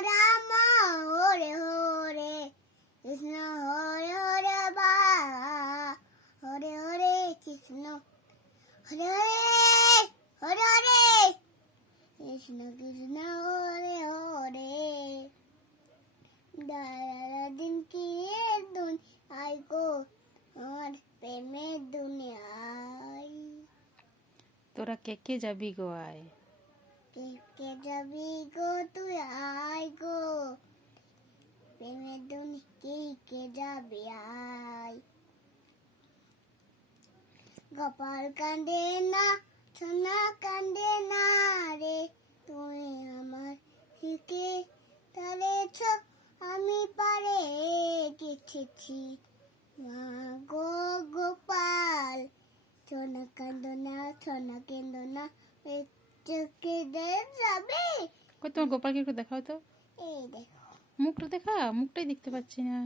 রাম হরে হরে কৃষ্ণ হরে হরে বা হরে হরে কৃষ্ণ হরে হরে হরে হরে কৃষ্ণ কৃষ্ণ হরে হরে দিন কি দুনিয়ায় গো আমার প্রেমের দুনিয়ায় তোরা কে কে যাবি গো আয় কে যাবি গো তুই আয় গো প্রেমের দুনিয়ায় কে যাবি আয় গোপাল কান্দে না সোনা কান্দে না রে তুই আমার হিকে তারেছ আমি পারে গেছেছি মা গো গোপাল সোনা কান্দো না সোনা কেন্দো না চোখে যাবে কই তোমার গোপালকে একটু দেখাও তো এই দেখো মুখটা দেখা মুখটাই দেখতে পাচ্ছি না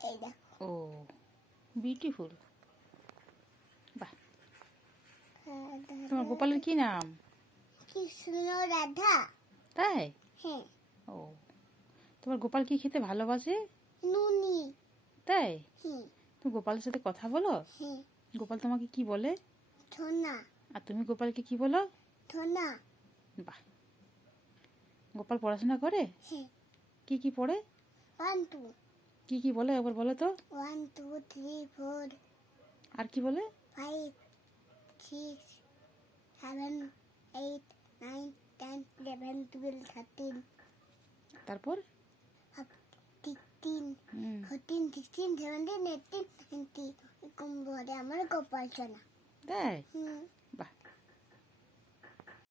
এই দেখো ও বিউটিফুল বাহ তোমার গোপালের কি নাম কৃষ্ণ রাধা তাই হ্যাঁ ও তোমার গোপাল কি খেতে ভালোবাসে নুনি তাই হ্যাঁ তুমি গোপালের সাথে কথা বলো হ্যাঁ গোপাল তোমাকে কি বলে সোনা আর তুমি গোপালকে কি বলো সোনা বাহ গোপাল পড়াশোনা করে হ্যাঁ কি কি পড়ে 1 2 কি কি বলে একবার বলো তো 1 2 3 4 আর কি বলে 5 6 7 8 9 10 11 12 13 তারপর 15 হুম, 14 16 17 18 19 এরকম বলে আমার গোপাল সোনা তাই হুম